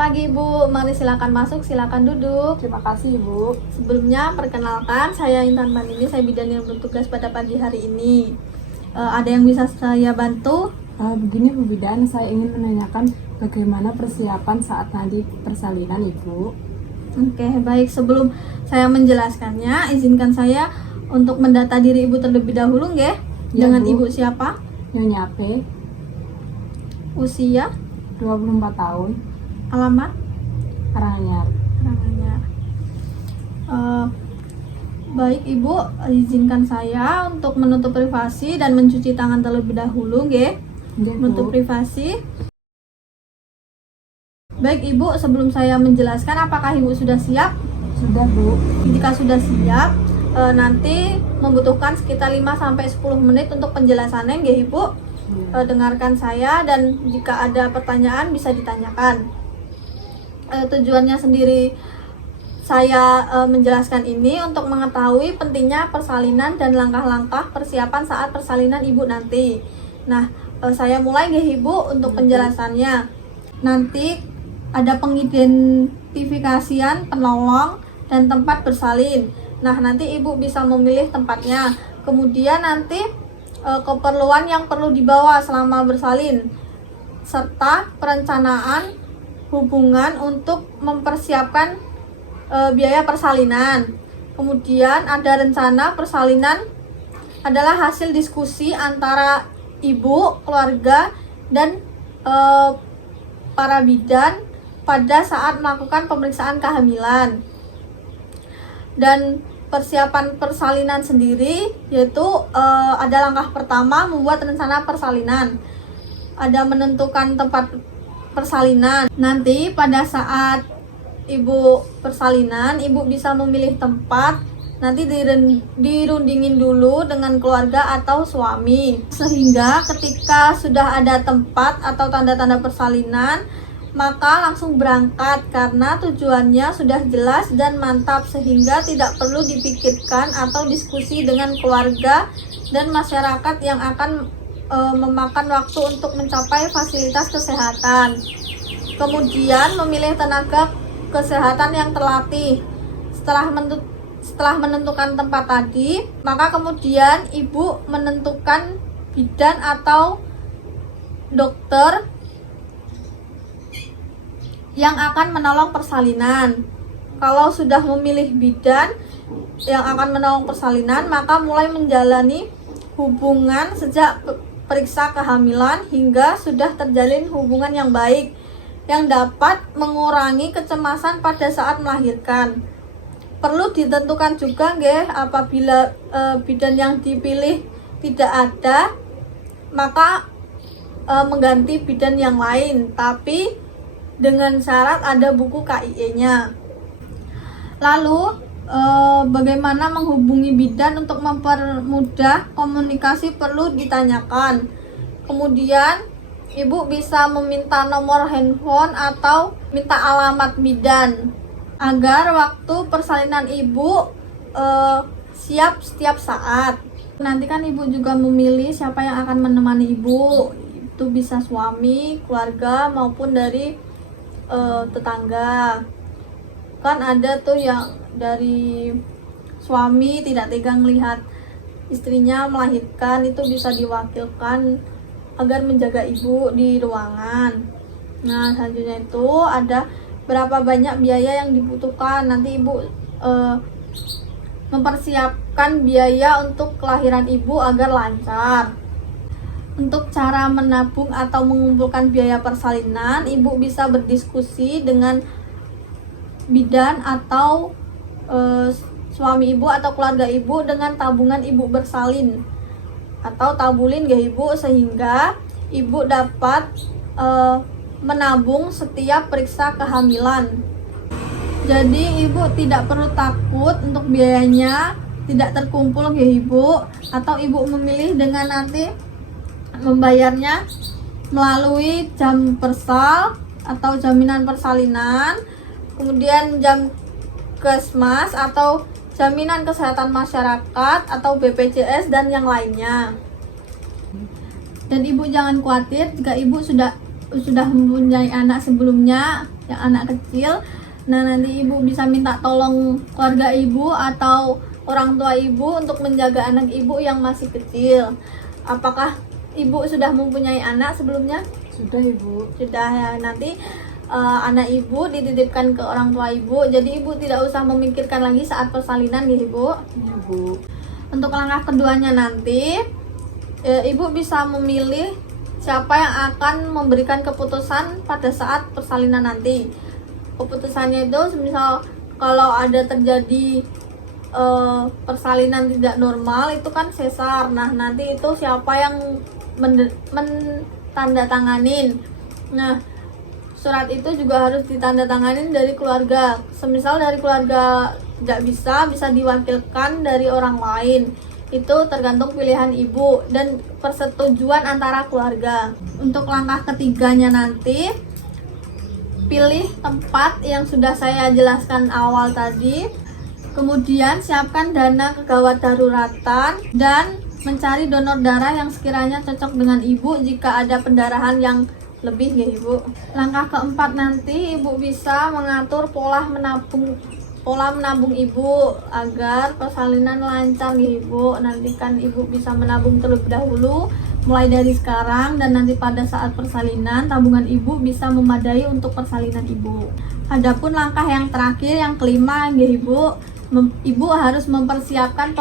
pagi Ibu, mari silakan masuk, silakan duduk. Terima kasih Ibu. Sebelumnya perkenalkan, saya Intan Manini, saya bidan yang bertugas pada pagi hari ini. Ada yang bisa saya bantu? Begini Bu Bidan, saya ingin menanyakan bagaimana persiapan saat nanti persalinan Ibu. Oke, baik. Sebelum saya menjelaskannya, izinkan saya untuk mendata diri Ibu terlebih dahulu, nggih? Ya, Dengan Bu. Ibu siapa? Nyonya P, Usia, 24 tahun, alamat, Karanganyar. Karanganyar. Baik Ibu, izinkan saya untuk menutup privasi dan mencuci tangan terlebih dahulu, nggih. Nggih, Bu. Menutup privasi. Baik Ibu, sebelum saya menjelaskan, apakah Ibu sudah siap? Sudah Bu. Jika sudah siap, nanti membutuhkan sekitar 5-10 menit untuk penjelasannya, nggih Ibu. Dengarkan saya dan jika ada pertanyaan bisa ditanyakan. Tujuannya sendiri saya menjelaskan ini untuk mengetahui pentingnya persalinan dan langkah-langkah persiapan saat persalinan Ibu nanti. Nah, saya mulai nggih Ibu untuk penjelasannya. Nanti ada pengidentifikasian penolong dan tempat bersalin. Nah, nanti Ibu bisa memilih tempatnya. Kemudian nanti keperluan yang perlu dibawa selama bersalin serta perencanaan hubungan untuk mempersiapkan biaya persalinan. Kemudian ada rencana persalinan adalah hasil diskusi antara ibu, keluarga, dan para bidan pada saat melakukan pemeriksaan kehamilan. Dan persiapan persalinan sendiri yaitu ada langkah pertama membuat rencana persalinan, ada menentukan tempat persalinan. Nanti pada saat Ibu persalinan, Ibu bisa memilih tempat, nanti dirundingin dulu dengan keluarga atau suami, sehingga ketika sudah ada tempat atau tanda-tanda persalinan maka langsung berangkat karena tujuannya sudah jelas dan mantap sehingga tidak perlu dipikirkan atau diskusi dengan keluarga dan masyarakat yang akan memakan waktu untuk mencapai fasilitas kesehatan. Kemudian memilih tenaga kesehatan yang terlatih. Setelah menentukan tempat tadi, maka kemudian ibu menentukan bidan atau dokter yang akan menolong persalinan. Kalau sudah memilih bidan yang akan menolong persalinan, maka mulai menjalani hubungan sejak periksa kehamilan hingga sudah terjalin hubungan yang baik yang dapat mengurangi kecemasan pada saat melahirkan. Perlu ditentukan juga nggih, apabila bidan yang dipilih tidak ada, maka mengganti bidan yang lain, tapi dengan syarat ada buku KIE-nya. Lalu bagaimana menghubungi bidan untuk mempermudah komunikasi perlu ditanyakan. Kemudian ibu bisa meminta nomor handphone atau minta alamat bidan agar waktu persalinan ibu siap setiap saat. Nanti kan ibu juga memilih siapa yang akan menemani ibu. Itu bisa suami, keluarga maupun dari tetangga. Kan ada tuh yang dari suami tidak tega melihat istrinya melahirkan, itu bisa diwakilkan agar menjaga ibu di ruangan. Nah, selanjutnya itu ada berapa banyak biaya yang dibutuhkan. Nanti ibu mempersiapkan biaya untuk kelahiran ibu agar lancar. Untuk cara menabung atau mengumpulkan biaya persalinan, ibu bisa berdiskusi dengan bidan atau suami ibu atau keluarga ibu dengan tabungan ibu bersalin atau tabulin ya ibu, sehingga ibu dapat menabung setiap periksa kehamilan. Jadi ibu tidak perlu takut untuk biayanya tidak terkumpul ya ibu, atau ibu memilih dengan nanti membayarnya melalui jam persal atau jaminan persalinan, kemudian jam kesmas atau jaminan kesehatan masyarakat atau BPJS dan yang lainnya. Dan ibu jangan khawatir jika ibu sudah mempunyai anak sebelumnya, yang anak kecil. Nah, nanti ibu bisa minta tolong keluarga ibu atau orang tua ibu untuk menjaga anak ibu yang masih kecil. Apakah ibu sudah mempunyai anak sebelumnya? Sudah ibu. Sudah ya, nanti anak ibu dititipkan ke orang tua ibu, jadi ibu tidak usah memikirkan lagi saat persalinan ya ibu. Iya bu. Untuk langkah keduanya nanti ibu bisa memilih siapa yang akan memberikan keputusan pada saat persalinan nanti. Keputusannya itu misal kalau ada terjadi persalinan tidak normal itu kan sesar. Nah, nanti itu siapa yang mentandatanganin. Nah, surat itu juga harus ditandatanganin dari keluarga. Semisal dari keluarga tidak bisa diwakilkan dari orang lain. Itu tergantung pilihan ibu dan persetujuan antara keluarga. Untuk langkah ketiganya nanti, pilih tempat yang sudah saya jelaskan awal tadi. Kemudian siapkan dana kegawat daruratan dan mencari donor darah yang sekiranya cocok dengan ibu jika ada pendarahan yang lebih ya ibu. Langkah keempat nanti ibu bisa mengatur pola menabung ibu agar persalinan lancar ya ibu. Nanti kan ibu bisa menabung terlebih dahulu mulai dari sekarang, dan nanti pada saat persalinan tabungan ibu bisa memadai untuk persalinan ibu. Adapun langkah yang terakhir yang kelima ya ibu, ibu harus mempersiapkan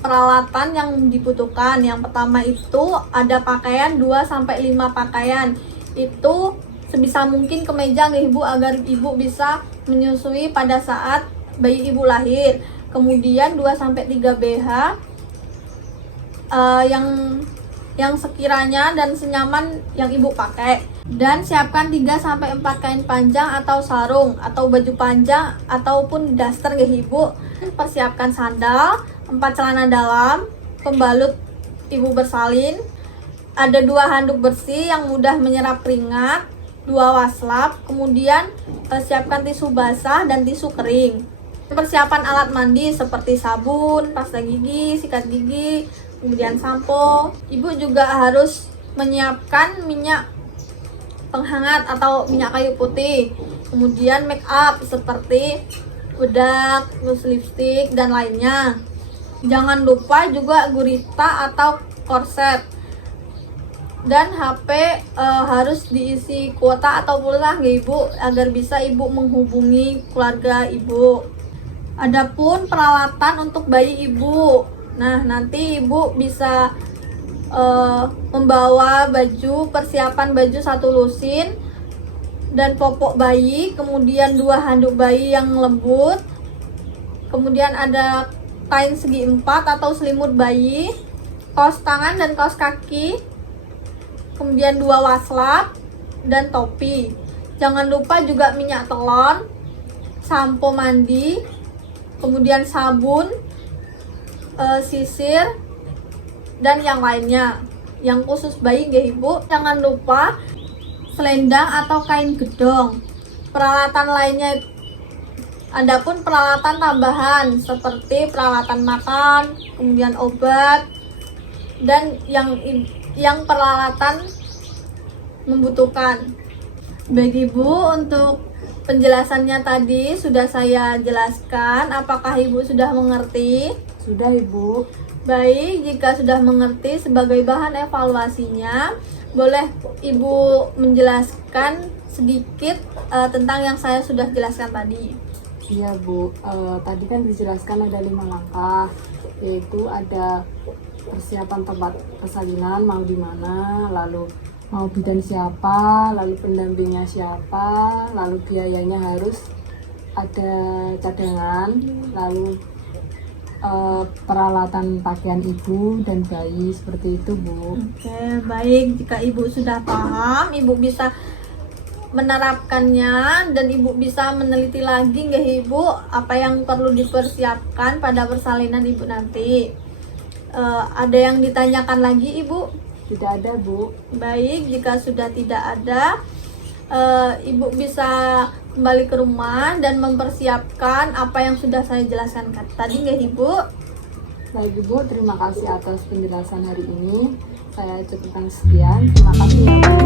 peralatan yang dibutuhkan. Yang pertama itu ada pakaian 2-5 pakaian. Itu sebisa mungkin kemeja nih ibu agar ibu bisa menyusui pada saat bayi ibu lahir. Kemudian 2-3 BH yang sekiranya dan senyaman yang ibu pakai. Dan siapkan 3-4 kain panjang atau sarung atau baju panjang ataupun daster ya ibu. Persiapkan sandal, 4 celana dalam, pembalut ibu bersalin. Ada 2 handuk bersih yang mudah menyerap keringat, 2 waslap, kemudian siapkan tisu basah dan tisu kering. Persiapan alat mandi seperti sabun, pasta gigi, sikat gigi, kemudian sampo. Ibu juga harus menyiapkan minyak penghangat atau minyak kayu putih. Kemudian make up seperti bedak, terus lipstick dan lainnya. Jangan lupa juga gurita atau korset. Dan HP harus diisi kuota atau pulsa ya ibu agar bisa ibu menghubungi keluarga ibu. Adapun peralatan untuk bayi ibu, nah nanti ibu bisa membawa baju, persiapan baju 1 lusin dan popok bayi, kemudian 2 handuk bayi yang lembut, kemudian ada kain segi 4 atau selimut bayi, kaos tangan dan kaos kaki, kemudian 2 waslap dan topi. Jangan lupa juga minyak telon, sampo mandi, kemudian sabun, sisir dan yang lainnya. Yang khusus bayi ya ibu, jangan lupa selendang atau kain gedong. Peralatan lainnya, adapun peralatan tambahan seperti peralatan makan, kemudian obat dan yang peralatan membutuhkan. Baik ibu, untuk penjelasannya tadi sudah saya jelaskan. Apakah ibu sudah mengerti? Sudah ibu. Baik, jika sudah mengerti, sebagai bahan evaluasinya boleh ibu menjelaskan sedikit tentang yang saya sudah jelaskan tadi. Iya bu, tadi kan dijelaskan ada 5 langkah, yaitu ada persiapan tempat persalinan mau di mana, lalu mau bidan siapa, lalu pendampingnya siapa, lalu biayanya harus ada cadangan, lalu peralatan pakaian ibu dan bayi, seperti itu bu. Oke, baik, jika ibu sudah paham, ibu bisa menerapkannya dan ibu bisa meneliti lagi nggak ibu apa yang perlu dipersiapkan pada persalinan ibu nanti. Ada yang ditanyakan lagi ibu? Tidak ada bu. Baik, jika sudah tidak ada, ibu bisa kembali ke rumah dan mempersiapkan apa yang sudah saya jelaskan tadi nggak ibu? Baik ibu, terima kasih atas penjelasan hari ini. Saya cukupkan sekian. Terima kasih ya bu.